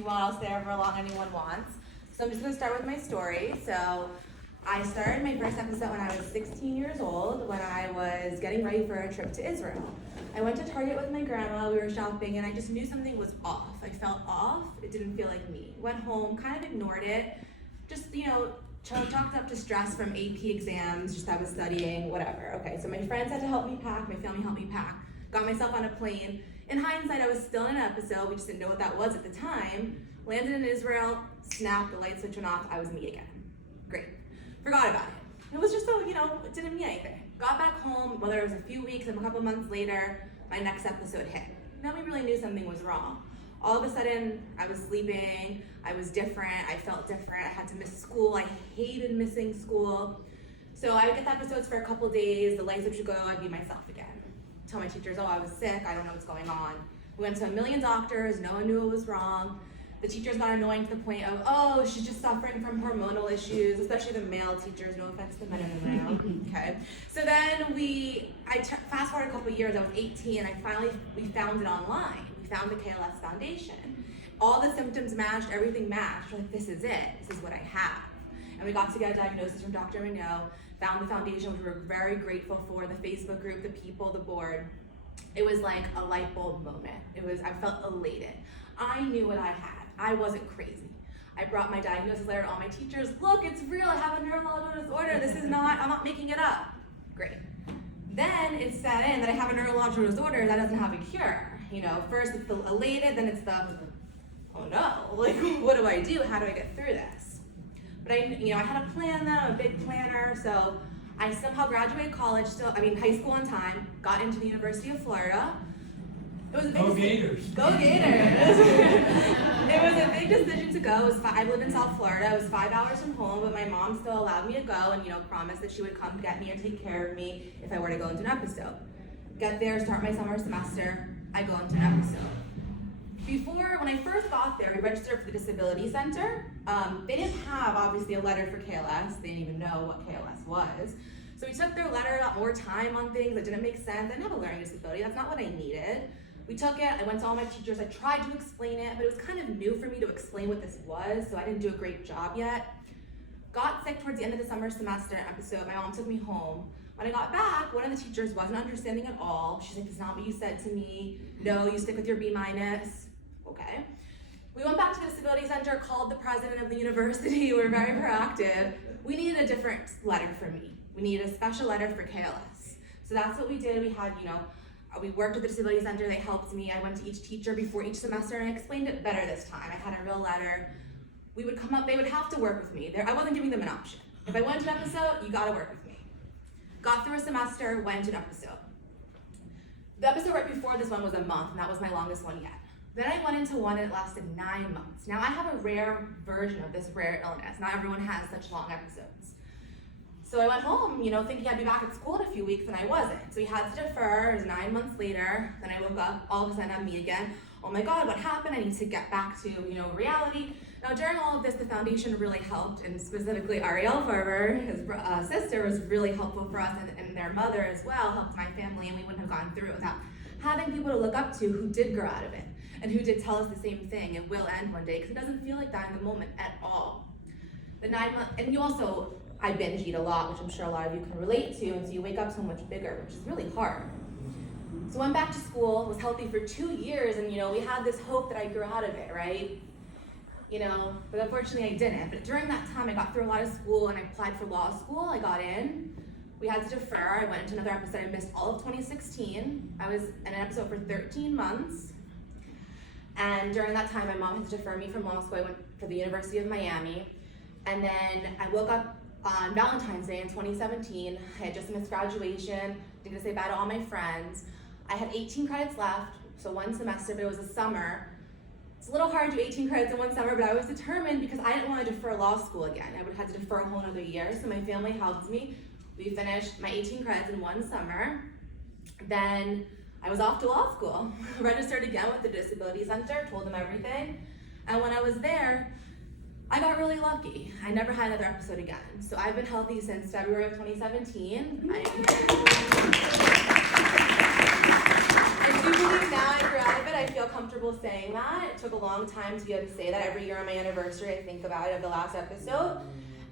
you all. I'll stay however long anyone wants. So I'm just gonna start with my story. So I started my first episode when I was 16 years old, when I was getting ready for a trip to Israel. I went to Target with my grandma, we were shopping, and I just knew something was off. I felt off, it didn't feel like me. Went home, kind of ignored it, just, chalked up to stress from AP exams, just I was studying, whatever. Okay, so my friends had to help me pack, my family helped me pack, got myself on a plane. In hindsight, I was still in an episode, we just didn't know what that was at the time. Landed in Israel, snapped, the light switch went off, I was me again. Great. Forgot about it. It was just so, it didn't mean anything. Got back home, whether it was a few weeks and a couple months later, my next episode hit. Then we really knew something was wrong. All of a sudden, I was sleeping, I was different, I felt different, I had to miss school, I hated missing school. So I would get the episodes for a couple days, the light switch would go, I'd be myself again. Tell my teachers, oh, I was sick, I don't know what's going on. We went to a million doctors, no one knew what was wrong. The teachers got annoying to the point of, oh, she's just suffering from hormonal issues, especially the male teachers, no offense to the men and the male, okay? So then fast forward a couple years, I was 18, we found it online. We found the KLS Foundation. All the symptoms matched, everything matched. We're like, this is it, this is what I have. And we got to get a diagnosis from Dr. Minot, found the foundation, which we were very grateful for, the Facebook group, the people, the board. It was like a light bulb moment. I felt elated. I knew what I had. I wasn't crazy. I brought my diagnosis letter to all my teachers. Look, it's real, I have a neurological disorder. I'm not making it up. Great. Then it set in that I have a neurological disorder that doesn't have a cure. First it's the elated, then it's the, oh no, like what do I do? How do I get through this? But I had a plan though, a big planner, so I somehow graduated high school on time, got into the University of Florida. It was a big Gators. Go Gators. It was a big decision to go. I live in South Florida. It was 5 hours from home, but my mom still allowed me to go and promised that she would come get me or take care of me if I were to go into an episode. Get there, start my summer semester, I go into an episode. When I first got there, we registered for the Disability Center. They didn't have, obviously, a letter for KLS. They didn't even know what KLS was. So we took their letter, got more time on things that didn't make sense. I didn't have a learning disability. That's not what I needed. We took it, I went to all my teachers, I tried to explain it, but it was kind of new for me to explain what this was, so I didn't do a great job yet. Got sick towards the end of the summer semester episode, my mom took me home. When I got back, one of the teachers wasn't understanding at all. She's like, that's not what you said to me. No, you stick with your B-. Okay. We went back to the Disability Center, called the president of the university, we were very proactive. We needed a different letter for me. We needed a special letter for KLS. So that's what we did. We had, we worked with the Disability Center, they helped me. I went to each teacher before each semester and I explained it better this time. I had a real letter. We would come up, they would have to work with me. I wasn't giving them an option. If I went to an episode, you gotta work with me. Got through a semester, went to an episode. The episode right before this one was a month, and that was my longest one yet. Then I went into one and it lasted 9 months. Now I have a rare version of this rare illness. Not everyone has such long episodes. So I went home, thinking I'd be back at school in a few weeks, and I wasn't. So we had to defer. It was 9 months later. Then I woke up, all of a sudden I'm me again. Oh my God, what happened? I need to get back to, reality. Now during all of this, the foundation really helped, and specifically Ariel Farber, his sister, was really helpful for us, and their mother as well helped my family, and we wouldn't have gone through it without having people to look up to who did grow out of it, and who did tell us the same thing. It will end one day, because it doesn't feel like that in the moment at all. The 9 months, and I binge eat a lot, which I'm sure a lot of you can relate to, and so you wake up so much bigger, which is really hard. So went back to school, was healthy for 2 years, and we had this hope that I grew out of it, right? But unfortunately I didn't. But during that time I got through a lot of school and I applied for law school, I got in. We had to defer, I went into another episode, I missed all of 2016. I was in an episode for 13 months. And during that time my mom had to defer me from law school, I went for the University of Miami. And then I woke up on Valentine's Day in 2017, I had just missed graduation, didn't get to say bye to all my friends. I had 18 credits left, so one semester, but it was a summer. It's a little hard to do 18 credits in one summer, but I was determined because I didn't want to defer law school again. I would have to defer a whole other year, so my family helped me. We finished my 18 credits in one summer. Then I was off to law school. Registered again with the Disability Center, told them everything. And when I was there, I got really lucky. I never had another episode again. So I've been healthy since February of 2017. I do believe now I grew out of it. I feel comfortable saying that. It took a long time to be able to say that. Every year on my anniversary, I think about it of the last episode.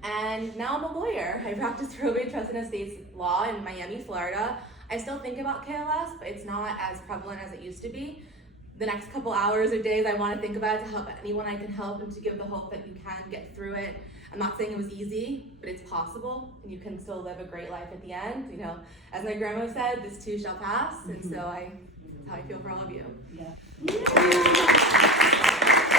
And now I'm a lawyer. I practice probate, trust, and estates law in Miami, Florida. I still think about KLS, but it's not as prevalent as it used to be. The next couple hours or days, I want to think about it to help anyone I can help and to give the hope that you can get through it. I'm not saying it was easy, but it's possible, and you can still live a great life at the end. You know, as my grandma said, this too shall pass, and so that's how I feel for all of you. Yeah.